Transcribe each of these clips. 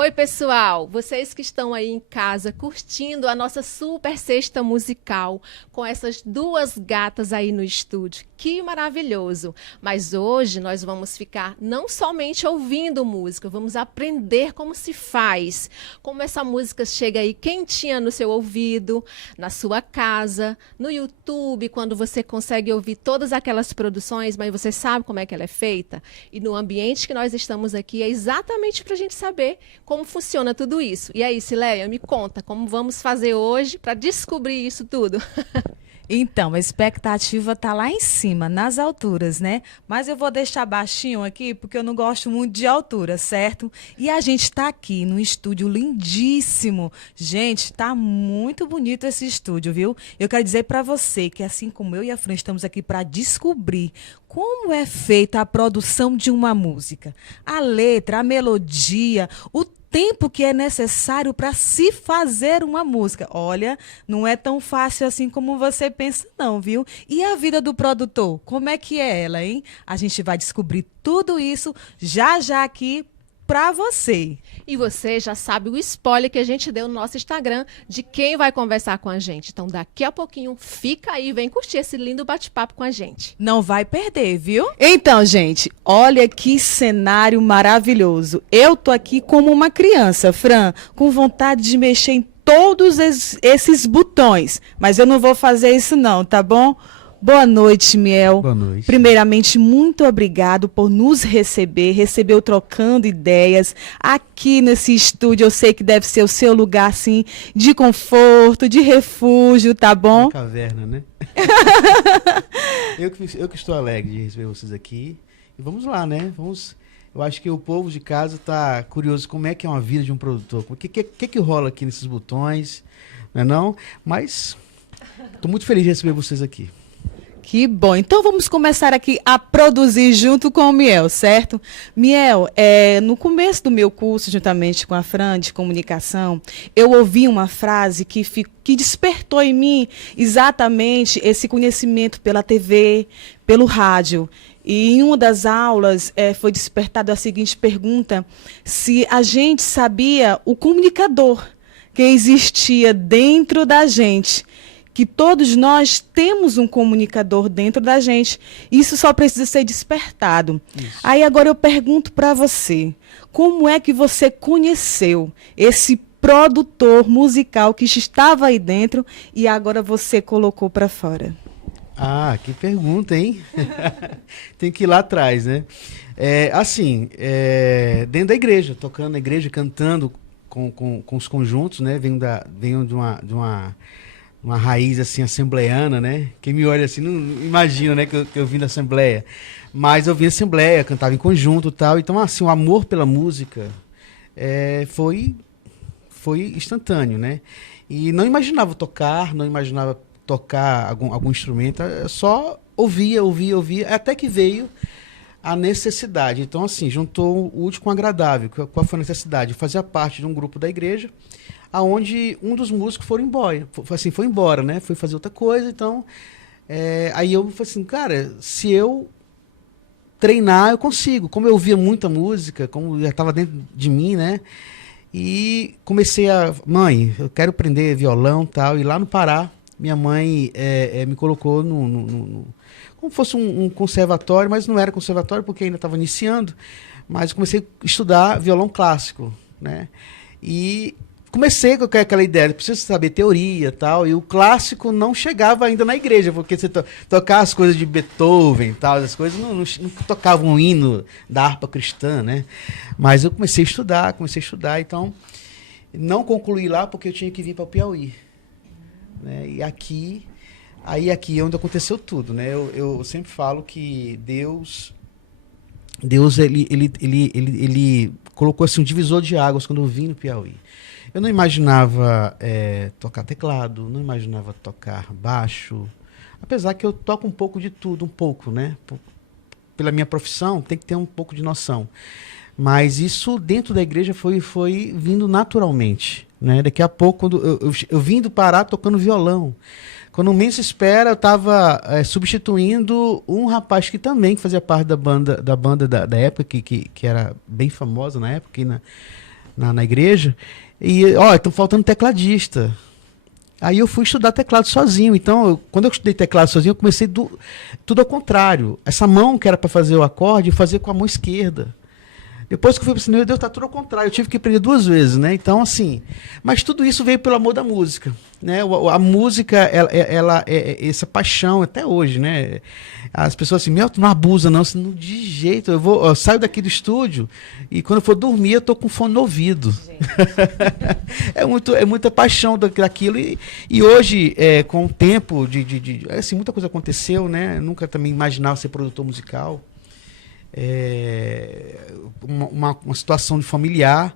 Oi, pessoal! Vocês que estão aí em casa curtindo a nossa super sexta musical com essas duas gatas aí no estúdio. Que maravilhoso! Mas hoje nós vamos ficar não somente ouvindo música, vamos aprender como se faz, como essa música chega aí quentinha no seu ouvido, na sua casa, no YouTube, quando você consegue ouvir todas aquelas produções, mas você sabe como é que ela é feita? E no ambiente que nós estamos aqui é exatamente para a gente saber como funciona tudo isso. E aí, Cileia, me conta como vamos fazer hoje para descobrir isso tudo. Então, a expectativa tá lá em cima, nas alturas, né? Mas eu vou deixar baixinho aqui, porque eu não gosto muito de altura, certo? E a gente tá aqui num estúdio lindíssimo. Gente, tá muito bonito esse estúdio, viu? Eu quero dizer para você que, assim como eu e a Fran estamos aqui para descobrir como é feita a produção de uma música. A letra, a melodia, o tempo que é necessário para se fazer uma música. Olha, não é tão fácil assim como você pensa, não, viu? E a vida do produtor? Como é que é ela, hein? A gente vai descobrir tudo isso já já aqui para você. E você já sabe o spoiler que a gente deu no nosso Instagram de quem vai conversar com a gente. Então, daqui a pouquinho, fica aí, vem curtir esse lindo bate-papo com a gente. Não vai perder, viu? Então, gente, olha que cenário maravilhoso. Eu tô aqui como uma criança, Fran, com vontade de mexer em todos esses botões. Mas eu não vou fazer isso não, tá bom? Boa noite, Miel. Boa noite. Primeiramente, muito obrigado por nos receber o Trocando Ideias aqui nesse estúdio. Eu sei que deve ser o seu lugar, assim, de conforto, de refúgio, tá bom? Uma caverna, né? eu que estou alegre de receber vocês aqui. E vamos lá, né? Eu acho que o povo de casa está curioso como é que é uma vida de um produtor. O que rola aqui nesses botões, não é não? Mas estou muito feliz de receber vocês aqui. Que bom. Então vamos começar aqui a produzir junto com o Miel, certo? Miel, no começo do meu curso, juntamente com a Fran de comunicação, eu ouvi uma frase que despertou em mim exatamente esse conhecimento pela TV, pelo rádio. E em uma das aulas foi despertada a seguinte pergunta: se a gente sabia o comunicador que existia dentro da gente, que todos nós temos um comunicador dentro da gente. Isso só precisa ser despertado. Isso. Aí agora eu pergunto para você, como é que você conheceu esse produtor musical que estava aí dentro e agora você colocou para fora? Ah, que pergunta, hein? Tem que ir lá atrás, né? Dentro da igreja, tocando na igreja, cantando com os conjuntos, né? Venho de uma raiz assim assembleiana, né? Quem me olha assim não imagina, né, que eu vim da assembleia. Mas eu vim da assembleia, cantava em conjunto e tal. Então, assim, o amor pela música foi instantâneo, né? E não imaginava tocar algum instrumento. Eu só ouvia, até que veio a necessidade. Então, assim, juntou o útil com o agradável. Qual foi a necessidade? Eu fazia parte de um grupo da igreja, aonde um dos músicos foi embora, né? Foi fazer outra coisa, então... aí eu falei assim, cara, se eu treinar, eu consigo. Como eu ouvia muita música, como já estava dentro de mim, né? E comecei mãe, eu quero aprender violão e tal. E lá no Pará, minha mãe me colocou como fosse um conservatório, mas não era conservatório porque ainda estava iniciando. Mas comecei a estudar violão clássico, né? E comecei com aquela ideia, preciso saber teoria e tal, e o clássico não chegava ainda na igreja, porque você tocar as coisas de Beethoven e tal, as coisas não tocavam um hino da harpa cristã, né? Mas eu comecei a estudar, então não concluí lá porque eu tinha que vir para o Piauí, né? E aqui é onde aconteceu tudo, né? Eu sempre falo que Deus ele colocou assim um divisor de águas quando eu vim no Piauí. Eu não imaginava tocar teclado, não imaginava tocar baixo, apesar que eu toco um pouco de tudo, né? Pela minha profissão, tem que ter um pouco de noção. Mas isso dentro da igreja foi vindo naturalmente, né? Daqui a pouco, quando eu vim do Pará tocando violão. Quando menos se espera, eu estava substituindo um rapaz que fazia parte da banda da época, que era bem famosa na época, na igreja, e, estão faltando tecladista. Aí eu fui estudar teclado sozinho. Então, quando eu estudei teclado sozinho, eu comecei tudo ao contrário. Essa mão que era para fazer o acorde, eu fazia com a mão esquerda. Depois que eu fui para o meu Deus, está tudo ao contrário. Eu tive que aprender 2 vezes, né? Então, assim... Mas tudo isso veio pelo amor da música, né? A música, ela é essa paixão até hoje, né? As pessoas assim, tu não abusa não. Assim, de jeito. Eu saio daqui do estúdio e quando eu for dormir, eu tô com fone no ouvido. É muita paixão daquilo. E hoje, com o tempo assim, muita coisa aconteceu, né? Eu nunca também imaginava ser produtor musical. Uma situação de familiar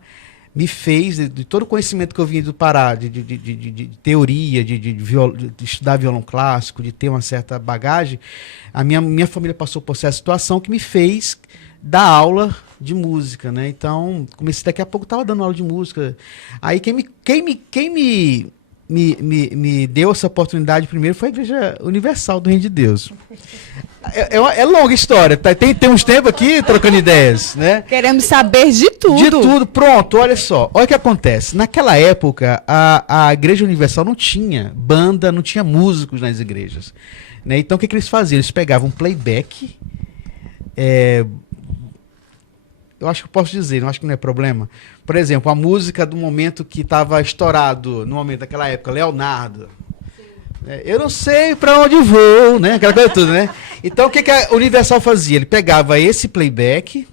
me fez, de todo o conhecimento que eu vinha do Pará, de teoria, de estudar violão clássico, de ter uma certa bagagem, a minha família passou por essa situação que me fez dar aula de música, né? Então, comecei daqui a pouco, estava dando aula de música. Aí quem me deu essa oportunidade primeiro foi a Igreja Universal do Reino de Deus. É longa história, tá? Tem uns tempos aqui trocando ideias, né? Queremos saber de tudo. De tudo, pronto, olha só. Olha o que acontece. Naquela época, a Igreja Universal não tinha banda, não tinha músicos nas igrejas, né? Então o que eles faziam? Eles pegavam um playback, eu acho que eu posso dizer, não acho que não é problema. Por exemplo, a música do momento que estava estourado, no momento daquela época, Leonardo. Eu não sei para onde vou, né? Aquela coisa tudo, né? Então, o que a Universal fazia? Ele pegava esse playback,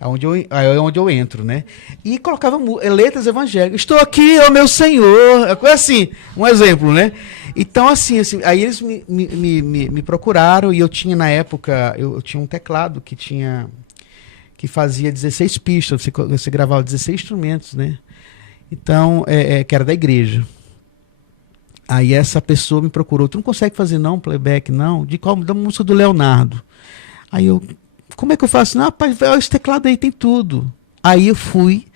onde eu entro, né? E colocava letras evangélicas. Estou aqui, ó meu Senhor. Coisa assim, um exemplo, né? Então, assim, aí eles me procuraram e eu tinha, na época, eu tinha um teclado que fazia 16 pistas, você gravava 16 instrumentos, né? Então, que era da igreja. Aí essa pessoa me procurou, tu não consegue fazer não, playback, não? De qual? Da música do Leonardo. Aí eu, como é que eu faço? Não, rapaz, esse teclado aí tem tudo. Aí eu fui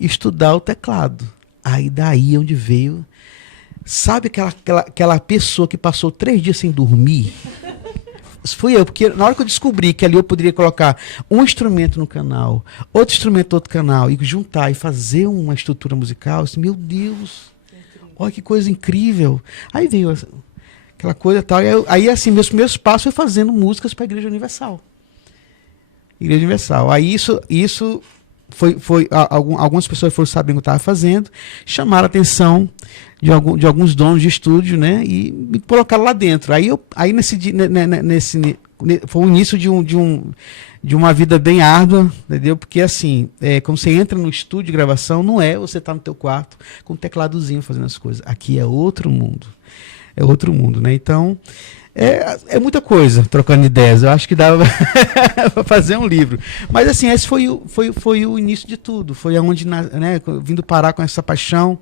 estudar o teclado. Aí daí onde veio, sabe aquela pessoa que passou 3 dias sem dormir? Fui eu, porque na hora que eu descobri que ali eu poderia colocar um instrumento no canal, outro instrumento no outro canal, e juntar e fazer uma estrutura musical, assim, meu Deus, olha que coisa incrível. Aí veio aquela coisa e tal, e aí assim, meus primeiros passos foi fazendo músicas para a Igreja Universal. Igreja Universal. Aí isso foi algumas pessoas foram sabendo o que eu estava fazendo, chamaram a atenção de alguns donos de estúdio, né, e me colocaram lá dentro. Aí nesse foi o início de uma vida bem árdua, entendeu? Porque assim, quando você entra no estúdio de gravação, não é você tá no teu quarto com um tecladozinho fazendo as coisas. Aqui é outro mundo. É outro mundo, né? Então, é muita coisa, trocando ideias. Eu acho que dava para fazer um livro. Mas assim, esse foi o início de tudo. Foi aonde, né, vindo Pará com essa paixão,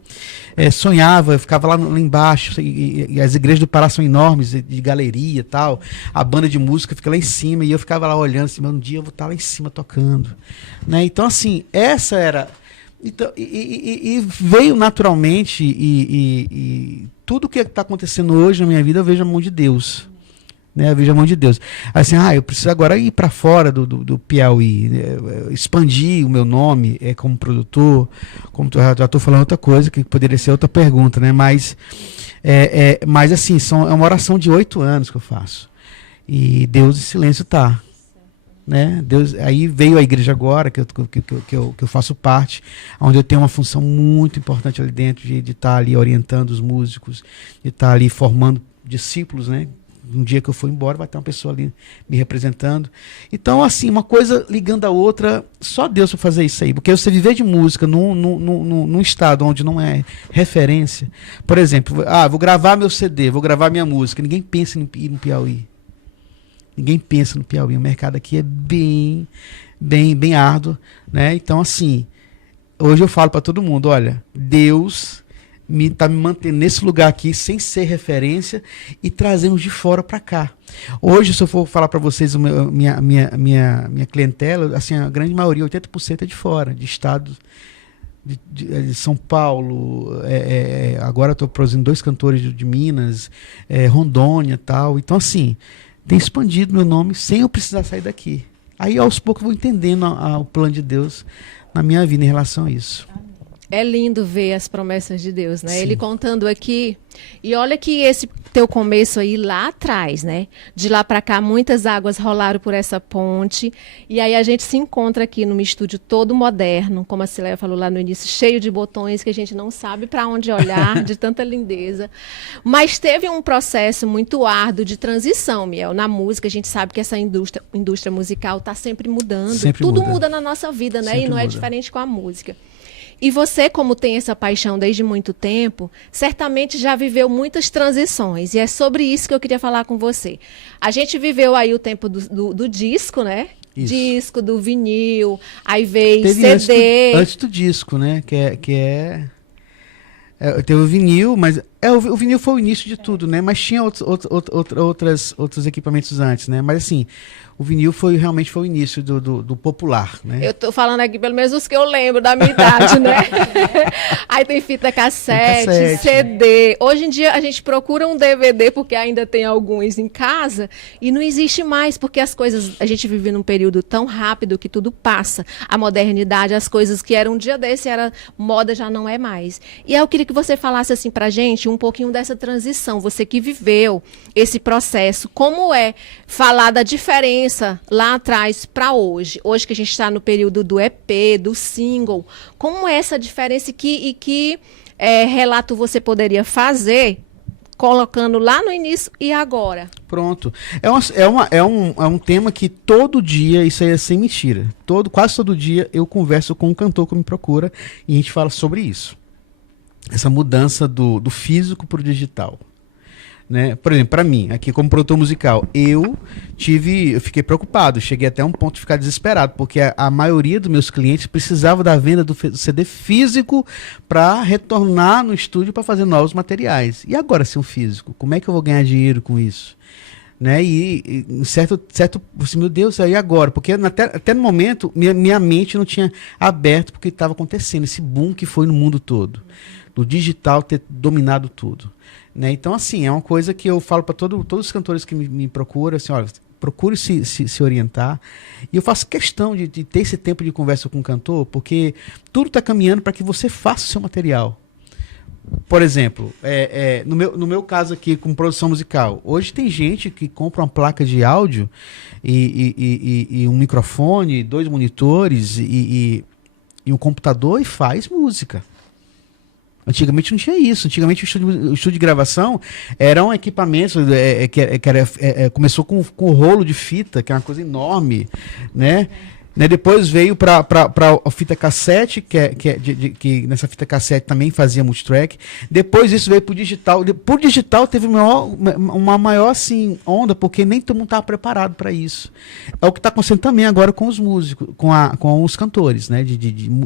sonhava, eu ficava lá embaixo, e as igrejas do Pará são enormes, de galeria e tal. A banda de música fica lá em cima, e eu ficava lá olhando, assim, um dia eu vou estar lá em cima tocando. Né? Então, assim, essa era... Então, e veio naturalmente, e tudo que está acontecendo hoje na minha vida, eu vejo a mão de Deus. Né? Eu vejo a mão de Deus. Assim, eu preciso agora ir para fora do Piauí, expandir o meu nome como produtor, como já estou falando outra coisa, que poderia ser outra pergunta, né? Mas assim, é uma oração de 8 anos que eu faço. E Deus em silêncio está. Né? Deus, aí veio a igreja agora, que eu faço parte, onde eu tenho uma função muito importante ali dentro, de estar ali orientando os músicos, de estar ali formando discípulos, né? Um dia que eu for embora, vai ter uma pessoa ali me representando. Então, assim, uma coisa ligando a outra, só Deus para fazer isso aí. Porque você viver de música num estado onde não é referência, por exemplo, vou gravar meu CD, vou gravar minha música, ninguém pensa em ir no Piauí. Ninguém pensa no Piauí. O mercado aqui é bem árduo, né? Então, assim, hoje eu falo para todo mundo, olha, Deus está me mantendo nesse lugar aqui sem ser referência e trazendo de fora para cá. Hoje, se eu for falar para vocês minha clientela, assim, a grande maioria, 80% é de fora, de estados de São Paulo, agora estou produzindo 2 cantores de Minas, Rondônia e tal. Então, assim, tem expandido meu nome sem eu precisar sair daqui. Aí, aos poucos, eu vou entendendo o plano de Deus na minha vida em relação a isso. É lindo ver as promessas de Deus, né? Sim. Ele contando aqui. E olha que esse teu começo aí lá atrás, né? De lá para cá, muitas águas rolaram por essa ponte. E aí a gente se encontra aqui num estúdio todo moderno, como a Cileia falou lá no início, cheio de botões que a gente não sabe para onde olhar, de tanta lindeza. Mas teve um processo muito árduo de transição, Miel. Na música, a gente sabe que essa indústria musical está sempre mudando. Sempre Tudo muda na nossa vida, né? Sempre E não é diferente com a música. E você, como tem essa paixão desde muito tempo, certamente já viveu muitas transições. E é sobre isso que eu queria falar com você. A gente viveu aí o tempo do disco, né? Isso. Disco, do vinil, aí veio Teve CD. Antes do disco, né? Teve o vinil, mas o vinil foi o início de tudo, né? Mas tinha outros equipamentos antes, né? Mas assim, o vinil realmente foi o início do popular, né? Eu tô falando aqui pelo menos os que eu lembro da minha idade, né? Aí tem fita cassete, CD. Hoje em dia a gente procura um DVD porque ainda tem alguns em casa e não existe mais porque as coisas, a gente vive num período tão rápido que tudo passa. A modernidade, as coisas que eram um dia desse, era moda, já não é mais. E aí eu queria que você falasse assim pra gente um pouquinho dessa transição, você que viveu esse processo, como é falar da diferença lá atrás para hoje que a gente está no período do EP, do single, como é essa diferença e que relato você poderia fazer colocando lá no início e agora? Pronto. É um tema que todo dia, isso aí é sem mentira, quase todo dia eu converso com um cantor que me procura e a gente fala sobre isso. Essa mudança do físico para o digital. Né? Por exemplo, para mim, aqui como produtor musical, eu fiquei preocupado, cheguei até um ponto de ficar desesperado, porque a maioria dos meus clientes precisava da venda do CD físico para retornar no estúdio para fazer novos materiais. E agora, sem um físico, como é que eu vou ganhar dinheiro com isso? Né? E certo, assim, meu Deus, e agora? Porque até no momento, minha mente não tinha aberto porque estava acontecendo, esse boom que foi no mundo todo, do digital ter dominado tudo. Né? Então, assim, é uma coisa que eu falo para todos os cantores que me procuram, assim, olha, procure se orientar. E eu faço questão de ter esse tempo de conversa com o cantor, porque tudo está caminhando para que você faça o seu material. Por exemplo, no meu caso aqui com produção musical, hoje tem gente que compra uma placa de áudio e um microfone, 2 monitores e um computador e faz música. Antigamente não tinha isso. Antigamente o estúdio de gravação eram equipamentos começou com o rolo de fita, que é uma coisa enorme, né? Depois veio para a fita cassete, que nessa fita cassete também fazia multitrack. Depois isso veio para o digital. Por digital teve uma maior assim, onda, porque nem todo mundo estava preparado para isso. É o que está acontecendo também agora com os músicos, com os cantores, né?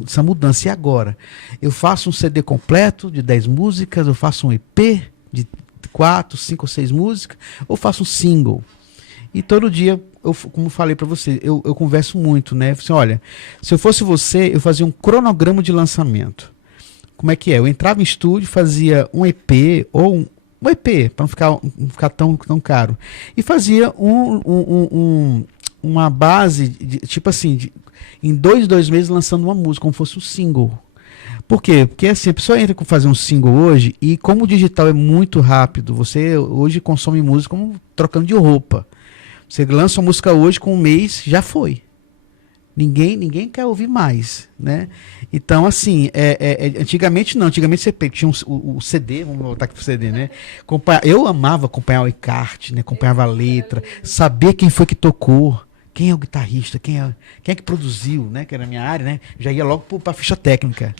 Essa mudança. E agora? Eu faço um CD completo de 10 músicas, eu faço um EP de 4, 5 ou 6 músicas, ou faço um single. E todo dia, como falei para você, eu converso muito, né? Assim, olha, se eu fosse você, eu fazia um cronograma de lançamento. Como é que é? Eu entrava em estúdio, fazia um EP, ou um EP, para não ficar tão caro. E fazia uma base, tipo assim, em 2 meses lançando uma música, como fosse um single. Por quê? Porque assim, a pessoa entra com fazer um single hoje, e como o digital é muito rápido, você hoje consome música como trocando de roupa. Você lança uma música hoje, com um mês, já foi. Ninguém quer ouvir mais, né? Então, assim, antigamente não. Antigamente você tinha o CD, vamos voltar aqui pro CD, né? Eu amava acompanhar o encarte, né? Acompanhava a letra, saber quem foi que tocou, quem é o guitarrista, quem é que produziu, né? Que era a minha área, né? Já ia logo para a ficha técnica.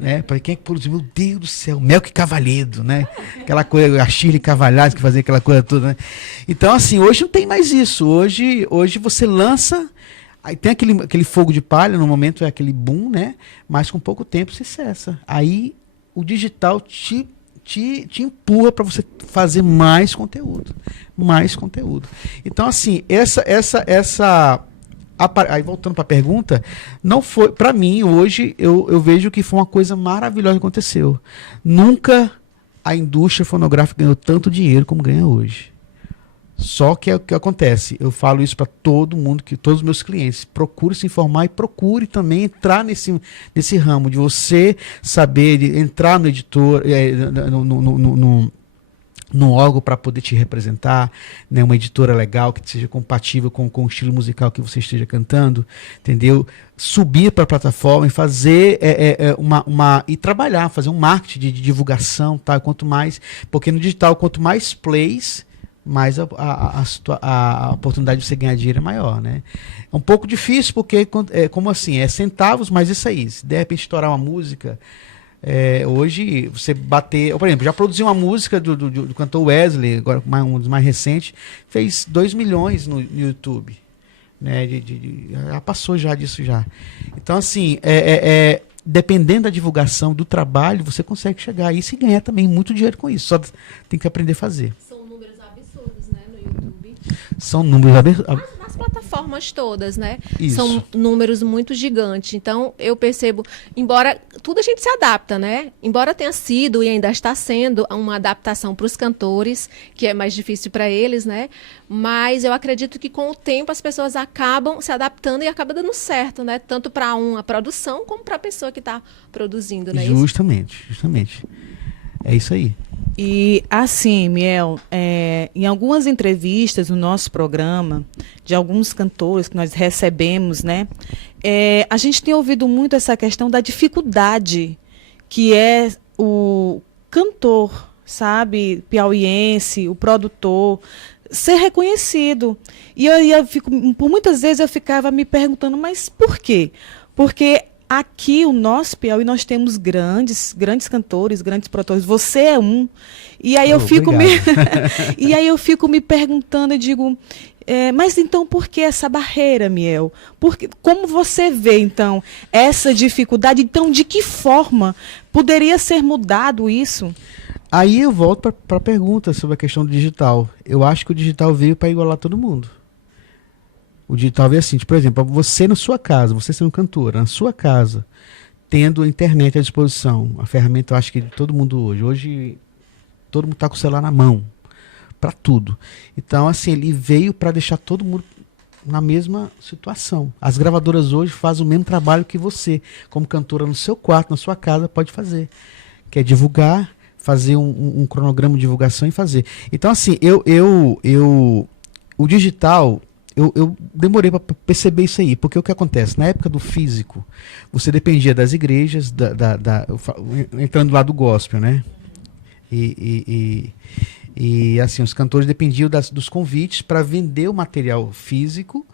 Né? Para quem é que produziu? Meu Deus do céu, Melque Cavalhedo, né? Aquela coisa, a Shirley Cavalhais que fazia aquela coisa toda, né? Então, assim, hoje não tem mais isso. Hoje você lança, aí tem aquele fogo de palha, no momento é aquele boom, né? Mas com pouco tempo se cessa. Aí o digital te empurra para você fazer mais conteúdo. Mais conteúdo. Então, assim, aí voltando para a pergunta, não foi, para mim hoje eu vejo que foi uma coisa maravilhosa que aconteceu. Nunca a indústria fonográfica ganhou tanto dinheiro como ganha hoje. Só que é o que acontece, eu falo isso para todo mundo, que todos os meus clientes, procure se informar e procure também entrar nesse ramo, de você saber, de entrar no editor, no órgão para poder te representar, né, uma editora legal que seja compatível com o estilo musical que você esteja cantando, entendeu? Subir para a plataforma e fazer e trabalhar, fazer um marketing de divulgação, tá? Quanto mais, porque no digital, quanto mais plays, mais a oportunidade de você ganhar dinheiro é maior, né? É um pouco difícil porque, como assim, é centavos, mas isso aí, se de repente estourar uma música, hoje você bater, por exemplo, já produzi uma música do cantor Wesley, agora um dos mais recentes, fez 2 milhões no YouTube, né? Já passou já disso já. Então assim, dependendo da divulgação do trabalho, você consegue chegar a isso e ganhar também muito dinheiro com isso, só tem que aprender a fazer. São números absurdos, né, no YouTube. São números absurdos. Nas plataformas todas, né? Isso. São números muito gigantes. Então, eu percebo, embora tudo a gente se adapta, né? Embora tenha sido e ainda está sendo uma adaptação para os cantores, que é mais difícil para eles, né? Mas eu acredito que com o tempo as pessoas acabam se adaptando e acaba dando certo, né? Tanto para a produção como para a pessoa que está produzindo, né? Justamente. É isso aí. E assim, Miel, em algumas entrevistas no nosso programa, de alguns cantores que nós recebemos, né, a gente tem ouvido muito essa questão da dificuldade que é o cantor, sabe, piauiense, o produtor, ser reconhecido. E eu fico, por muitas vezes eu ficava me perguntando, mas por quê? Porque aqui, o nosso Piauí, nós temos grandes cantores, grandes produtores. Você é um. E aí e aí eu fico me perguntando e digo, mas então por que essa barreira, Miel? Como você vê, então, essa dificuldade? Então, de que forma poderia ser mudado isso? Aí eu volto para a pergunta sobre a questão do digital. Eu acho que o digital veio para igualar todo mundo. O digital veio assim, por exemplo, você na sua casa, você sendo cantora, na sua casa, tendo a internet à disposição, a ferramenta, eu acho que de todo mundo hoje todo mundo está com o celular na mão, para tudo. Então, assim, ele veio para deixar todo mundo na mesma situação. As gravadoras hoje fazem o mesmo trabalho que você, como cantora no seu quarto, na sua casa, pode fazer. Que é divulgar, fazer um cronograma de divulgação e fazer. Então, assim, o digital... Eu demorei para perceber isso aí, porque o que acontece? Na época do físico, você dependia das igrejas, entrando lá do gospel, né? E assim, os cantores dependiam dos convites para vender o material físico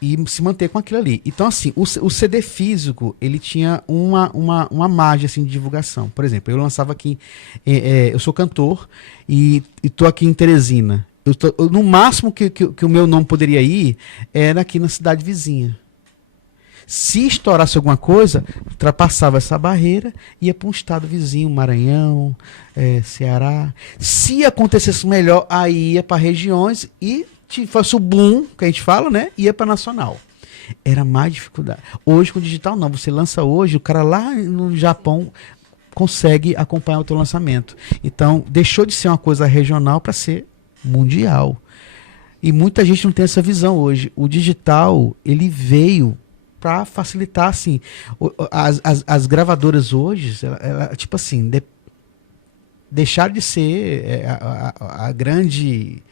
e se manter com aquilo ali. Então, assim, o CD físico, ele tinha uma margem assim, de divulgação. Por exemplo, eu lançava aqui, eu sou cantor e estou aqui em Teresina. No máximo que o meu nome poderia ir era aqui na cidade vizinha. Se estourasse alguma coisa, ultrapassava essa barreira, ia para um estado vizinho, Maranhão, Ceará. Se acontecesse melhor, aí ia para regiões e fosse o boom, que a gente fala, né? Ia para nacional. Era mais dificuldade. Hoje com o digital não, você lança hoje, o cara lá no Japão consegue acompanhar o teu lançamento. Então, deixou de ser uma coisa regional para ser mundial. E muita gente não tem essa visão hoje. O digital, ele veio para facilitar, assim, as gravadoras hoje, tipo assim, deixaram de ser a grande,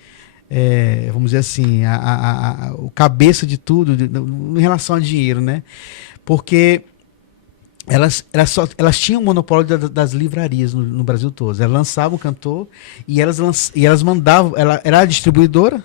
vamos dizer assim, o cabeça de tudo em relação a dinheiro, né? Porque elas tinham o monopólio das livrarias no Brasil todo. Elas lançavam o cantor e elas mandavam. Ela era a distribuidora.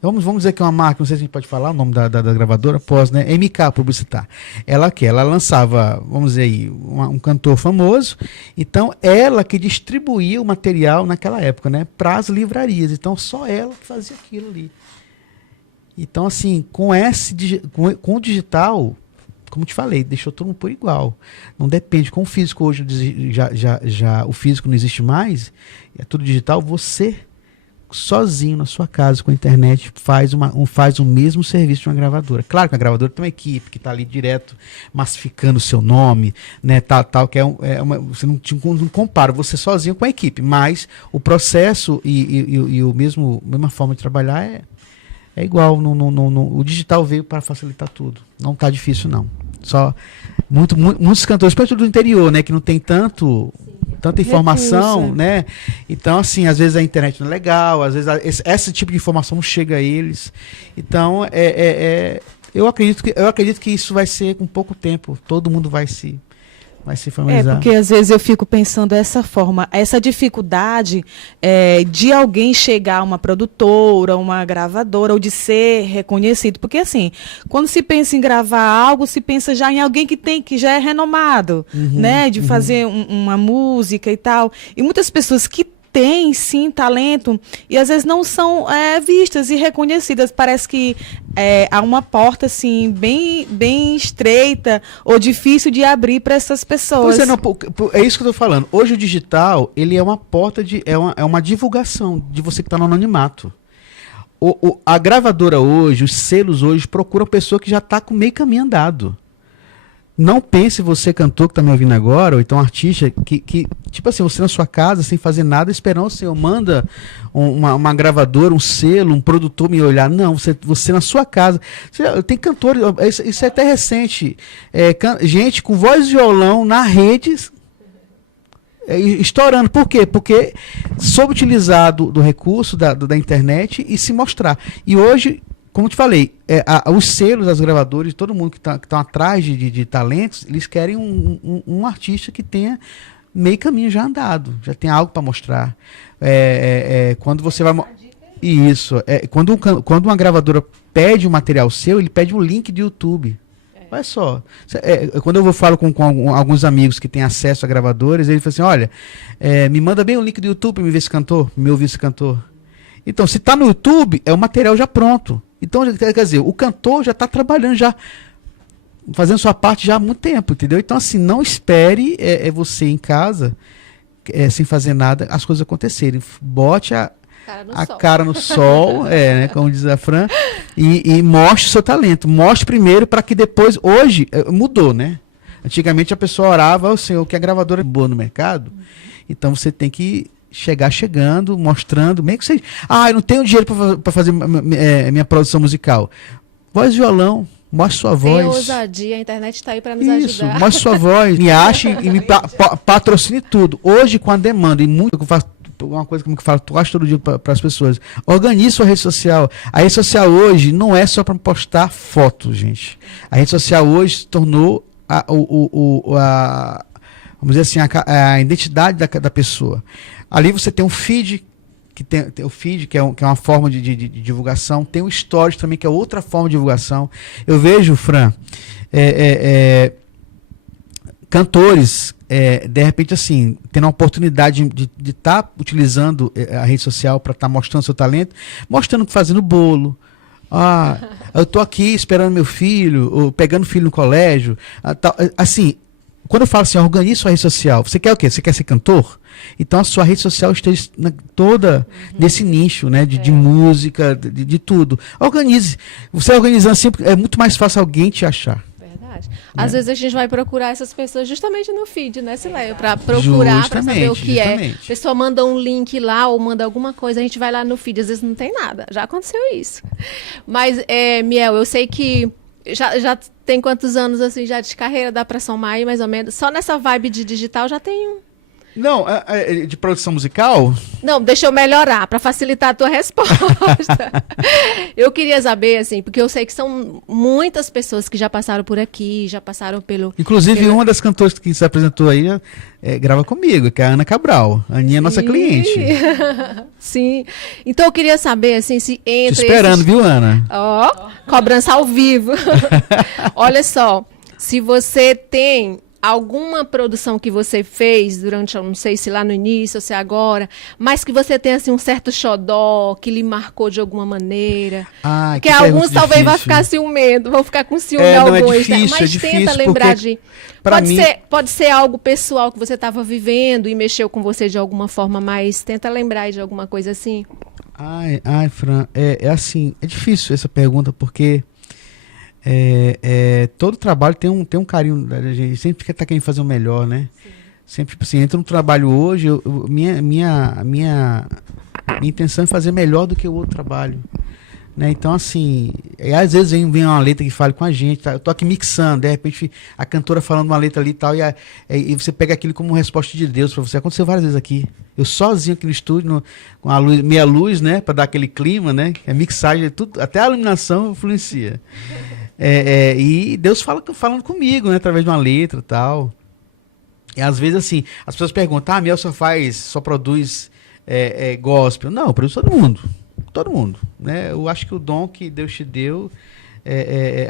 Vamos dizer que é uma marca, não sei se a gente pode falar o nome da gravadora, né? MK Publicitar. Ela lançava, vamos dizer aí, um cantor famoso. Então, ela que distribuía o material naquela época, né? Para as livrarias. Então, só ela que fazia aquilo ali. Então, assim, com o digital, como te falei, deixou todo mundo por igual. Não depende. Com o físico hoje, já o físico não existe mais, é tudo digital, você sozinho na sua casa com a internet faz o mesmo serviço de uma gravadora. Claro que a gravadora tem uma equipe que está ali direto massificando o seu nome, né, tal, que você não compara você sozinho com a equipe, mas o processo e o mesma forma de trabalhar é igual. O digital veio para facilitar tudo. Não está difícil, não. Só muitos cantores, principalmente do interior, né, que não tem tanta informação, Recurso. né? Então, assim, às vezes a internet não é legal, às vezes esse tipo de informação não chega a eles. Então, eu acredito que isso vai ser com pouco tempo. Todo mundo vai se familiarizar. Porque às vezes eu fico pensando dessa forma, essa dificuldade de alguém chegar a uma produtora, uma gravadora, ou de ser reconhecido. Porque assim, quando se pensa em gravar algo, se pensa já em alguém que já é renomado, né? De fazer uma música e tal. E muitas pessoas que têm, sim, talento, e às vezes não são vistas e reconhecidas. Parece que há uma porta, assim, bem estreita ou difícil de abrir para essas pessoas. Pois é isso que eu tô falando. Hoje o digital, ele é uma porta é uma divulgação de você que está no anonimato. A gravadora hoje, os selos hoje, procuram pessoa que já está com meio caminho andado. Não pense você, cantor que está me ouvindo agora, ou então artista, que tipo assim, você na sua casa, sem fazer nada, esperando o senhor, manda uma gravadora, um selo, um produtor me olhar. Não, você na sua casa. Tem cantores, isso é até recente, gente com voz e violão na rede, estourando. Por quê? Porque soube utilizar do recurso da internet e se mostrar. E hoje, como te falei, os selos, as gravadoras, todo mundo que estão atrás de talentos, eles querem um artista que tenha meio caminho já andado, já tem algo para mostrar. Quando você vai... Isso. Quando uma gravadora pede um material seu, ele pede um link do YouTube. Olha só. Quando eu falo com alguns amigos que têm acesso a gravadoras, eles falam assim, olha, me manda bem o link do YouTube para me ver esse cantor, me ouvir esse cantor. Então, se está no YouTube, é o material já pronto. Então, quer dizer, o cantor já está trabalhando, já fazendo sua parte já há muito tempo, entendeu? Então, assim, não espere você em casa, sem fazer nada, as coisas acontecerem. Bote a cara no sol, né, como diz a Fran, e mostre o seu talento. Mostre primeiro para que depois... Hoje, mudou, né? Antigamente a pessoa orava, o senhor, que a gravadora é boa no mercado, então você tem que chegando, mostrando, meio que você... eu não tenho dinheiro para fazer minha produção musical. Voz e violão, mostre sua voz. Tem ousadia, a internet está aí para nos ajudar. Mostre sua voz, me ache e me patrocine tudo. Hoje, com a demanda, e muito, eu faço uma coisa que eu falo quase todo dia para as pessoas, organize sua rede social. A rede social hoje não é só para postar fotos, gente. A rede social hoje se tornou vamos dizer assim, a identidade da pessoa. Ali você tem um feed, que tem o feed, que é uma forma de divulgação. Tem o stories também, que é outra forma de divulgação. Eu vejo, Fran, cantores, de repente, assim, tendo a oportunidade de estar utilizando a rede social para estar mostrando seu talento, mostrando fazendo bolo. Eu estou aqui esperando meu filho, ou pegando o filho no colégio. Assim, quando eu falo assim, organize sua rede social, você quer o quê? Você quer ser cantor? Então a sua rede social esteja toda nesse nicho, né? De música, de tudo. Organize. Você organizando sempre, é muito mais fácil alguém te achar. Verdade. Às vezes a gente vai procurar essas pessoas justamente no feed, né, Sileio? Para procurar, para saber o que é. A pessoa manda um link lá ou manda alguma coisa, a gente vai lá no feed, às vezes não tem nada. Já aconteceu isso. Mas, Miel, eu sei que já tem quantos anos assim já de carreira da Pressão Maia, mais ou menos? Só nessa vibe de digital já tem um... Não, de produção musical? Não, deixa eu melhorar, para facilitar a tua resposta. Eu queria saber, assim, porque eu sei que são muitas pessoas que já passaram por aqui, já passaram pelo... Inclusive, uma das cantoras que se apresentou aí grava comigo, que é a Ana Cabral. A Aninha é nossa cliente. Sim. Então, eu queria saber, assim, se entre... Te esperando, viu, Ana? Cobrança ao vivo. Olha só, se você tem... alguma produção que você fez durante, eu não sei se lá no início ou se agora, mas que você tem assim um certo xodó, que lhe marcou de alguma maneira. Porque alguns talvez vão ficar ciumento, vão ficar com ciúme de alguns, difícil, né? Mas tenta lembrar de... Pode ser algo pessoal que você estava vivendo e mexeu com você de alguma forma, mas tenta lembrar de alguma coisa assim. Fran, é assim, é difícil essa pergunta, porque todo trabalho tem um carinho da gente, sempre quer estar querendo fazer o melhor, né? Sim. Sempre, assim, entra no trabalho hoje, minha intenção é fazer melhor do que o outro trabalho. Né? Então, assim, às vezes vem uma letra que fala com a gente, tá? Eu tô aqui mixando, de repente a cantora falando uma letra ali e tal, e você pega aquilo como uma resposta de Deus para você. Aconteceu várias vezes aqui. Eu sozinho aqui no estúdio, com a luz, meia luz, né, para dar aquele clima, né? A mixagem, tudo, até a iluminação influencia. E Deus falando comigo, né, através de uma letra e tal. E às vezes, assim, as pessoas perguntam, Miel só produz gospel. Não, eu produzo todo mundo. Todo mundo, né? Eu acho que o dom que Deus te deu,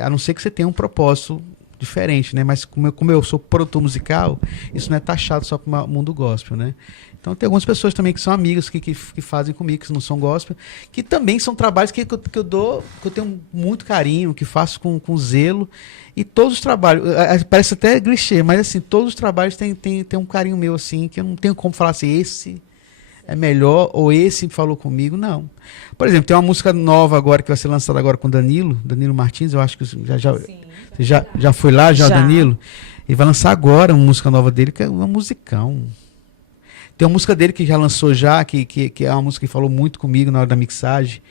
a não ser que você tenha um propósito diferente, né? Mas como eu sou produtor musical, isso não é taxado só para o mundo gospel, né? Então tem algumas pessoas também que são amigas que fazem comigo, que não são gospel, que também são trabalhos que eu tenho muito carinho, que faço com zelo. E todos os trabalhos, parece até clichê, mas assim, todos os trabalhos têm um carinho meu, assim, que eu não tenho como falar assim, esse é melhor, ou esse falou comigo, não. Por exemplo, tem uma música nova agora, que vai ser lançada agora com Danilo Martins, eu acho que já foi lá, já. Danilo? Ele vai lançar agora uma música nova dele, que é um musicão. Tem uma música dele que já lançou já, que é uma música que falou muito comigo na hora da mixagem.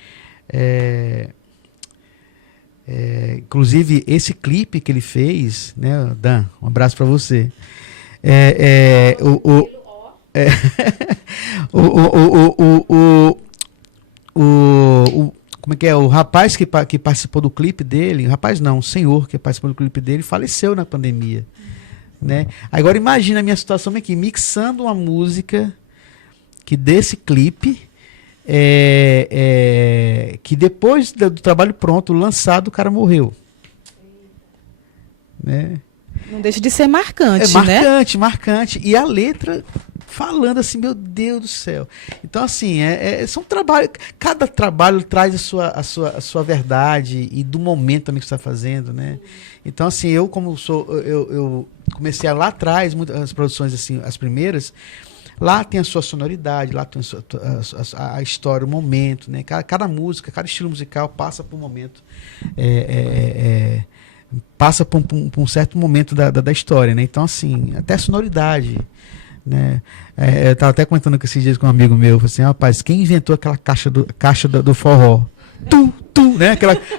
Inclusive, esse clipe que ele fez, né, Dan, um abraço para você. Como é que é? O rapaz que participou do clipe dele, rapaz não, o senhor que participou do clipe dele, faleceu na pandemia. Né? Agora imagina a minha situação aqui, mixando uma música que desse clipe, que depois do trabalho pronto, lançado, o cara morreu. Né? Não deixa de ser marcante, né? Marcante. E a letra falando assim, meu Deus do céu. Então, assim, são trabalhos. Cada trabalho traz a sua verdade e do momento também que você está fazendo, né? Então, assim, eu comecei lá atrás, as produções, assim, as primeiras, lá tem a sua sonoridade, lá tem a história, o momento, né? Cada música, cada estilo musical passa por um momento. Passa por um certo momento da história, né? Então, assim, até a sonoridade, né? Eu estava até comentando com esses dias com um amigo meu, assim, rapaz, quem inventou aquela caixa do forró? Né?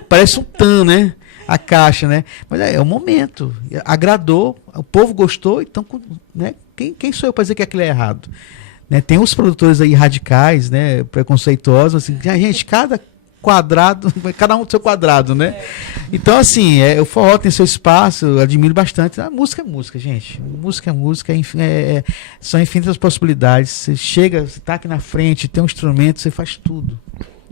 Parece um tan, né? A caixa, né? Mas é o momento, agradou, o povo gostou, então, né? Quem sou eu para dizer que aquilo é errado? Né? Tem os produtores aí radicais, né? Preconceituosos, assim, gente, cada quadrado, cada um do seu quadrado, né? Então, assim, o forró tem seu espaço, eu admiro bastante. A música é música, gente. Música é música, são infinitas possibilidades. Você chega, você tá aqui na frente, tem um instrumento, você faz tudo.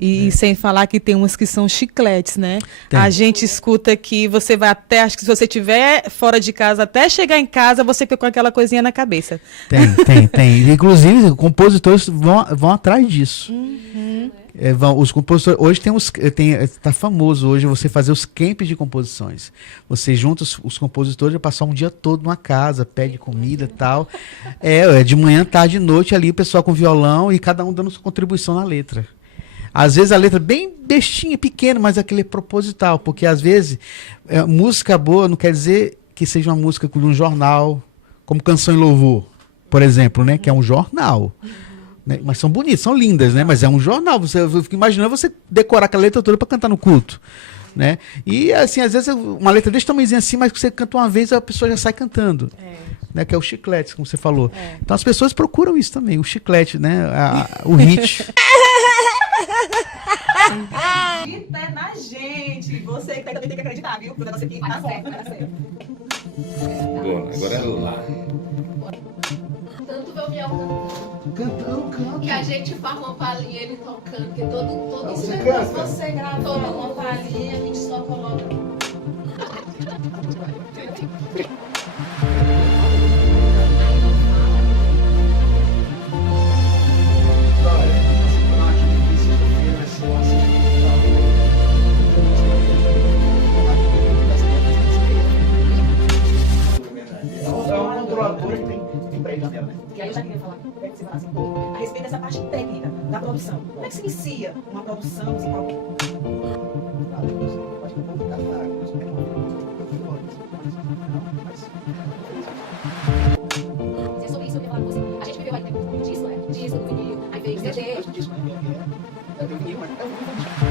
E sem falar que tem umas que são chicletes, né? Tem. A gente escuta que você vai até, acho que se você estiver fora de casa, até chegar em casa, você fica com aquela coisinha na cabeça. Tem. Inclusive, os compositores vão atrás disso. Uhum. Os compositores, hoje tá famoso hoje você fazer os camps de composições. Você junta os compositores para passar um dia todo numa casa, pede comida e tal. De manhã, tarde e noite ali, o pessoal com violão e cada um dando sua contribuição na letra. Às vezes a letra bem bestinha, pequena, mas aquele é proposital, porque às vezes música boa não quer dizer que seja uma música de um jornal, como Canção em Louvor, por exemplo, né, que é um jornal. Né, mas são bonitas, são lindas, né, mas é um jornal. Eu fico imaginando você decorar aquela letra toda para cantar no culto. Né? E assim, às vezes uma letra desse tamanhozinho assim, mas que você canta uma vez, a pessoa já sai cantando. Né? Que é o chiclete, como você falou. Então as pessoas procuram isso também, o chiclete, né? O hit. Acredita na gente. Você que também tem que acreditar, viu? Porque você aqui tá certo, tá certo. Bom, agora é lá. Tanto o Miel cantando. E a gente faz uma palhinha ele tocando, porque todo você depois você gravou uma palhinha, a gente só coloca. autora. Tem prédio na dela, né? E aí eu já queria falar, queria que você falasse um pouco a respeito dessa parte técnica da produção. Como é que se inicia uma produção musical? Acho que eu vou ficar Sobre isso, eu queria falar com você. A gente viveu aí tempo do disco, né? Disco, do vinil, aí veio o CD. Disco, né? É um vinil, mas é um vinil.